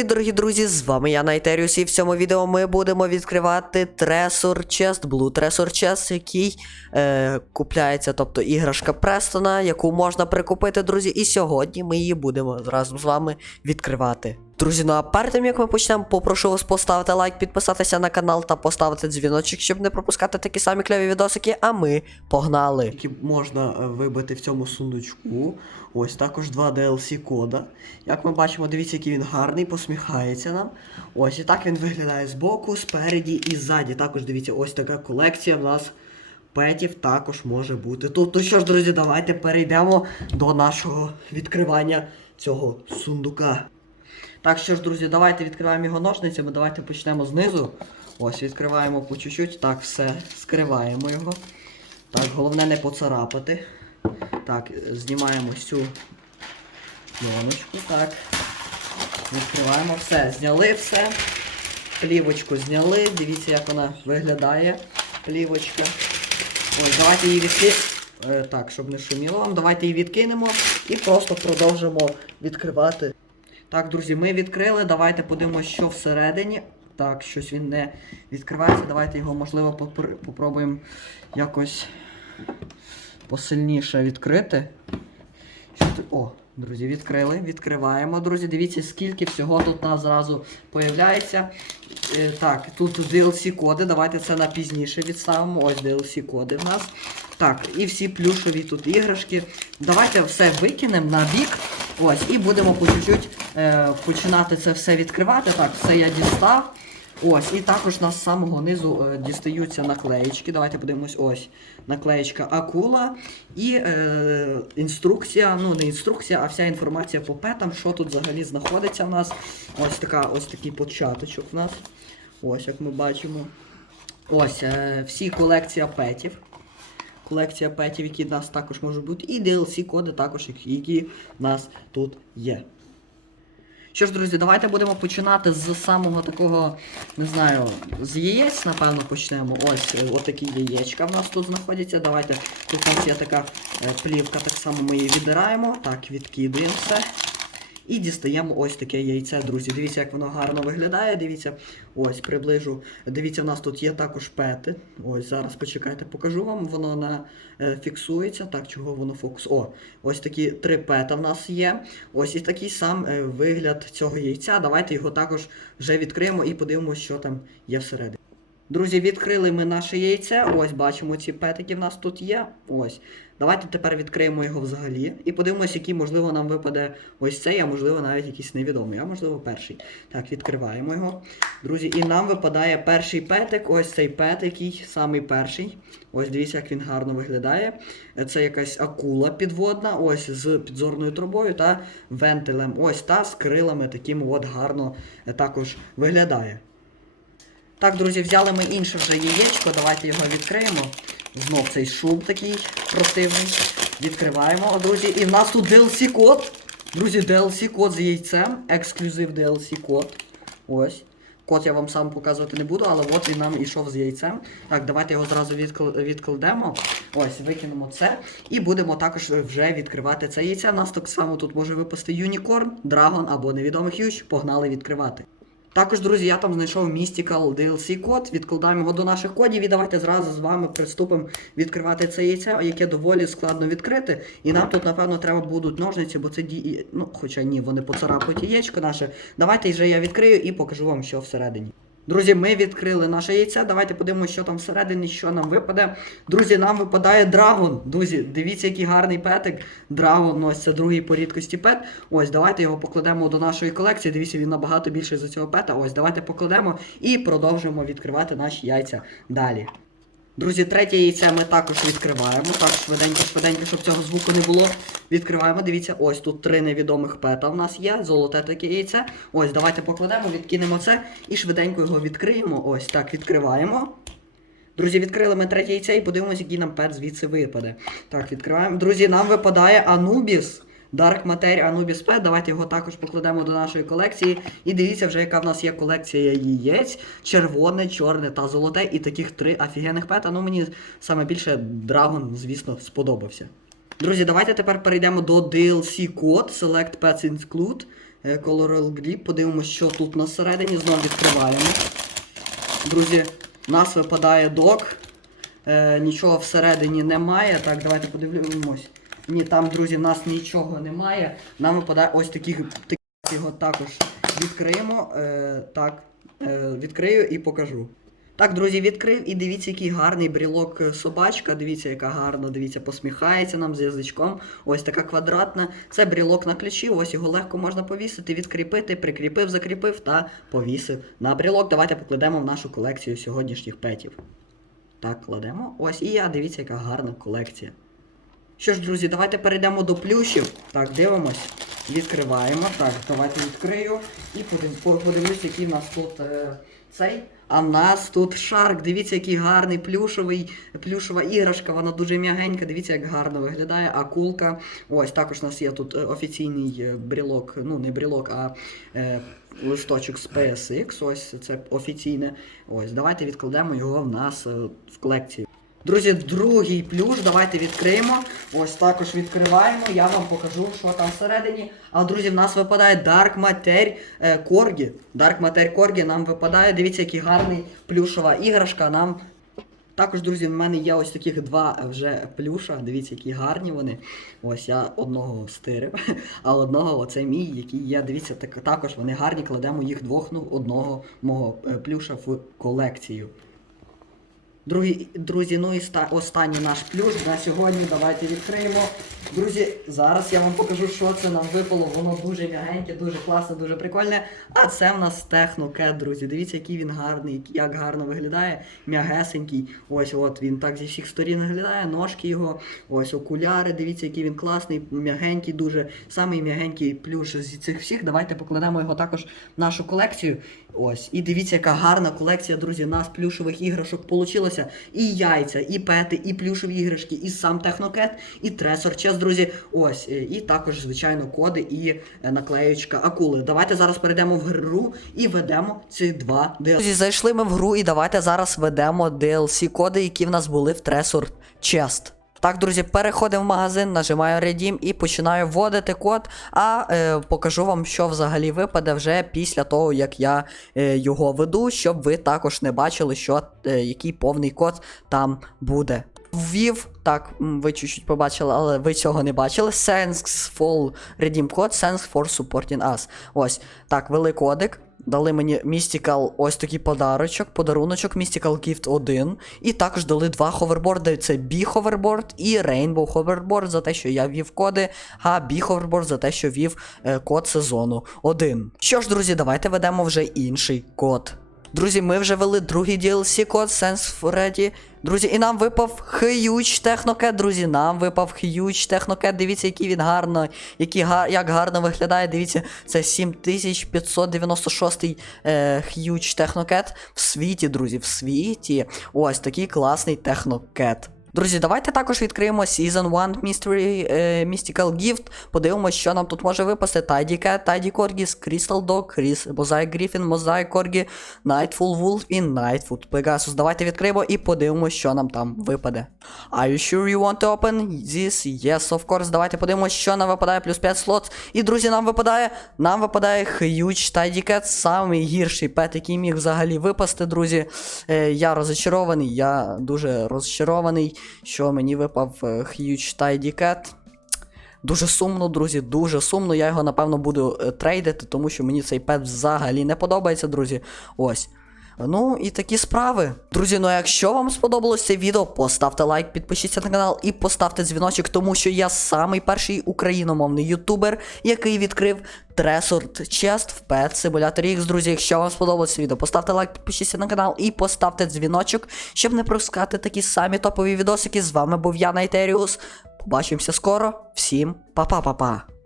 привіт, дорогі друзі! З вами я Найтеріус, і в цьому відео ми будемо відкривати Тресор Chest, Blue Тресор Chest, який е, купляється, тобто іграшка Престона, яку можна прикупити, друзі. І сьогодні ми її будемо разом з вами відкривати. Друзі, ну а перед тим як ми почнемо, попрошу вас поставити лайк, підписатися на канал та поставити дзвіночок, щоб не пропускати такі самі кльові відосики. А ми погнали! Які можна е, вибити в цьому сундучку. Ось також два DLC кода. Як ми бачимо, дивіться, який він гарний, посміхається нам. Ось і так він виглядає збоку, спереді і ззаді. Також дивіться, ось така колекція в нас. Петів також може бути. Тут, ну що ж, друзі, давайте перейдемо до нашого відкривання цього сундука. Так що ж, друзі, давайте відкриваємо його ножницями, давайте почнемо знизу. Ось, відкриваємо по чуть-чуть. Так, все, скриваємо його. Так, головне не поцарапати. Так, знімаємо цю пленочку. Так. Відкриваємо все. Зняли все. Плівочку зняли. Дивіться, як вона виглядає. Плівочка. Ось, давайте її відкинемо. Так, щоб не шуміло вам, давайте її відкинемо і просто продовжимо відкривати. Так, друзі, ми відкрили. Давайте подивимося, що всередині. Так, щось він не відкривається. Давайте його, можливо, попр- попробуємо якось посильніше відкрити. О, друзі, відкрили. Відкриваємо, друзі. Дивіться, скільки всього тут нас зразу появляється. Е, так, тут DLC-коди. Давайте це на пізніше відставимо. Ось DLC-коди в нас. Так, і всі плюшові тут іграшки. Давайте все викинемо на бік. Ось, і будемо по чуть-чуть е, починати це все відкривати. Так, все я дістав. Ось, і також у нас з самого низу е, дістаються наклеєчки. Давайте подивимось, ось наклеєчка акула і е, інструкція, ну не інструкція, а вся інформація по петам, що тут взагалі знаходиться в нас. Ось така, ось такий початочок в нас. Ось, як ми бачимо. Ось, е, всі колекція петів. Колекція петів, які в нас також можуть бути, і DLC-коди також, які- в нас тут є. Що ж, друзі, давайте будемо починати з самого такого, не знаю, з яєць, напевно, почнемо. Ось е, отакі яєчка в нас тут знаходяться. Давайте, тут у нас є така е, плівка, так само ми її віддираємо. Так, відкидуємо все. І дістаємо ось таке яйце, друзі. Дивіться, як воно гарно виглядає. Дивіться, ось приближу. Дивіться, в нас тут є також пети. Ось зараз почекайте, покажу вам. Воно на, е, фіксується. Так, чого воно фокус? О, ось такі три пета в нас є. Ось і такий сам е, вигляд цього яйця. Давайте його також вже відкриємо і подивимося, що там є всередині. Друзі, відкрили ми наше яйце. Ось бачимо ці петики в нас тут є. Ось. Давайте тепер відкриємо його взагалі і подивимося, який, можливо, нам випаде ось цей, а можливо навіть якийсь невідомий, а можливо перший. Так, відкриваємо його. Друзі, і нам випадає перший петик. Ось цей який самий перший. Ось дивіться, як він гарно виглядає. Це якась акула підводна, ось з підзорною трубою та вентилем. Ось та з крилами таким от гарно е, також виглядає. Так, друзі, взяли ми інше вже яєчко, давайте його відкриємо. Знов цей шум такий противний. Відкриваємо, друзі. І в нас тут DLC-код. Друзі, DLC-код з яйцем. Ексклюзив DLC-код. Ось. Код я вам сам показувати не буду, але от він нам ішов з яйцем. Так, давайте його зразу відкладемо. Ось, викинемо це. І будемо також вже відкривати це яйце. У нас так само тут може випасти Юнікорн, Драгон або невідомий х'юч. Погнали відкривати. Також, друзі, я там знайшов Mystical DLC код, відкладаємо його до наших кодів і давайте зразу з вами приступимо відкривати це яйце, яке доволі складно відкрити. І нам тут, напевно, треба будуть ножниці, бо це дії. Ну, хоча ні, вони поцарапають яєчко наше. Давайте вже я відкрию і покажу вам, що всередині. Друзі, ми відкрили наше яйце. Давайте подивимося, що там всередині, що нам випаде. Друзі, нам випадає драгон. Друзі, дивіться, який гарний петик. Драгон, ось це другий по рідкості пет. Ось, давайте його покладемо до нашої колекції. Дивіться, він набагато більше за цього пета. Ось, давайте покладемо і продовжуємо відкривати наші яйця далі. Друзі, третє яйце ми також відкриваємо. Так, швиденько, швиденько, щоб цього звуку не було. Відкриваємо. Дивіться, ось тут три невідомих пета в нас є. Золоте таке яйце. Ось, давайте покладемо, відкинемо це і швиденько його відкриємо. Ось так, відкриваємо. Друзі, відкрили ми третє яйце і подивимося, який нам пет звідси випаде. Так, відкриваємо. Друзі, нам випадає Анубіс. Dark Matter Anubis Pet. Давайте його також покладемо до нашої колекції. І дивіться вже, яка в нас є колекція яєць. Червоне, чорне та золоте. І таких три офігенних пета. Ну мені саме більше Драгон, звісно, сподобався. Друзі, давайте тепер перейдемо до DLC код Select Pets Include. е, Colorel Grip. Подивимось, що тут на середині. Знову відкриваємо. Друзі, нас випадає док. Е, нічого всередині немає. Так, давайте подивимось. Ні, там, друзі, в нас нічого немає. Нам випадає ось таких його також відкриємо. Е, так, е, відкрию і покажу. Так, друзі, відкрив і дивіться, який гарний брілок е, собачка. Дивіться, яка гарна, дивіться, посміхається нам з язичком. Ось така квадратна. Це брілок на ключі, ось його легко можна повісити, відкріпити, прикріпив, закріпив та повісив на брілок. Давайте покладемо в нашу колекцію сьогоднішніх петів. Так, кладемо. Ось і я, дивіться, яка гарна колекція. Що ж, друзі, давайте перейдемо до плюшів. Так, дивимось. Відкриваємо. Так, давайте відкрию. І подив- подивлюсь, який в нас тут е, цей. А в нас тут шарк. Дивіться, який гарний плюшовий, плюшова іграшка. Вона дуже м'ягенька. Дивіться, як гарно виглядає. Акулка. Ось також у нас є тут е, офіційний е, брілок. Ну, не брілок, а е, листочок з PSX. Ось це офіційне. Ось, давайте відкладемо його в нас е, в колекцію. Друзі, другий плюш, давайте відкриємо. Ось також відкриваємо. Я вам покажу, що там всередині. А друзі, в нас випадає Dark Matter е, Corgi. Dark Matter Corgi нам випадає. Дивіться, який гарний плюшова іграшка. Нам також, друзі, в мене є ось таких два вже плюша. Дивіться, які гарні вони. Ось я одного стирив, а одного оце мій, який є. Дивіться, так, також вони гарні. Кладемо їх двох, ну, одного мого е, плюша в колекцію. Другі, друзі, ну і ста- останній наш плюс на сьогодні. Давайте відкриємо. Друзі, зараз я вам покажу, що це нам випало. Воно дуже м'ягеньке, дуже класне, дуже прикольне. А це в нас технокет, друзі. Дивіться, який він гарний, як гарно виглядає. М'ягесенький. Ось от він так зі всіх сторін виглядає. Ножки його, ось окуляри. Дивіться, який він класний, м'ягенький, дуже самий м'ягенький плюш з цих всіх. Давайте покладемо його також в нашу колекцію. Ось. І дивіться, яка гарна колекція, друзі, нас плюшових іграшок получилося. І яйця, і пети, і плюшові іграшки, і сам технокет, і тресор чес, друзі. Ось. е, І також, звичайно, коди і е, наклеючка акули. Давайте зараз перейдемо в гру і ведемо ці два DLC. Друзі, зайшли ми в гру, і давайте зараз ведемо DLC коди, які в нас були в тресор чест. Так, друзі, переходимо в магазин, нажимаю Redeem і починаю вводити код, а е, покажу вам, що взагалі випаде вже після того, як я е, його веду, щоб ви також не бачили, що, е, який повний код там буде. Ввів, так, ви чуть-чуть побачили, але ви цього не бачили. Thanks for redeem code, thanks for supporting us. Ось, так, ввели кодик. Дали мені Mystical ось такий подарочок, подаруночок Mystical Gift 1. І також дали два ховерборди. Це B ховерборд і Rainbow ховерборд за те, що я ввів коди, а B ховерборд за те, що ввів е, код сезону 1. Що ж, друзі, давайте ведемо вже інший код. Друзі, ми вже вели другий DLC код Sense Freddy. Друзі, і нам випав Huge Технокет, друзі. Нам випав Huge Технокет. Дивіться, який він гарно, який як гарно виглядає. Дивіться, це 7596 е, Technocat в світі, друзі, в світі. Ось такий класний Technocat. Друзі, давайте також відкриємо Season 1 Mystery е, Mystical Gift. Подивимося, що нам тут може випасти. Tidy Cat, Tidy Corgis, Crystal Dog, Chris, Mosaic Griffin, Mosaic Corgi, Nightful Wolf і Nightfoot Pegasus. Давайте відкриємо і подивимося, що нам там випаде. Are you sure you want to open this? Yes, of course. Давайте подивимося, що нам випадає плюс 5 слот. І, друзі, нам випадає, нам випадає Huge Tidy Cat, самий гірший пет, який міг взагалі випасти, друзі. Е, я розчарований, я дуже розчарований, що мені випав е, Huge Tidy Cat. Дуже сумно, друзі, дуже сумно. Я його, напевно, буду е, трейдити, тому що мені цей пет взагалі не подобається, друзі. Ось. Ну і такі справи. Друзі, ну а якщо вам сподобалось це відео, поставте лайк, підпишіться на канал і поставте дзвіночок, тому що я самий перший україномовний ютубер, який відкрив Тресорт Чест в Pet Simulator X. Друзі, якщо вам сподобалось це відео, поставте лайк, підпишіться на канал і поставте дзвіночок, щоб не пропускати такі самі топові відосики. З вами був я, Найтеріус. Побачимося скоро. Всім па-па-па-па.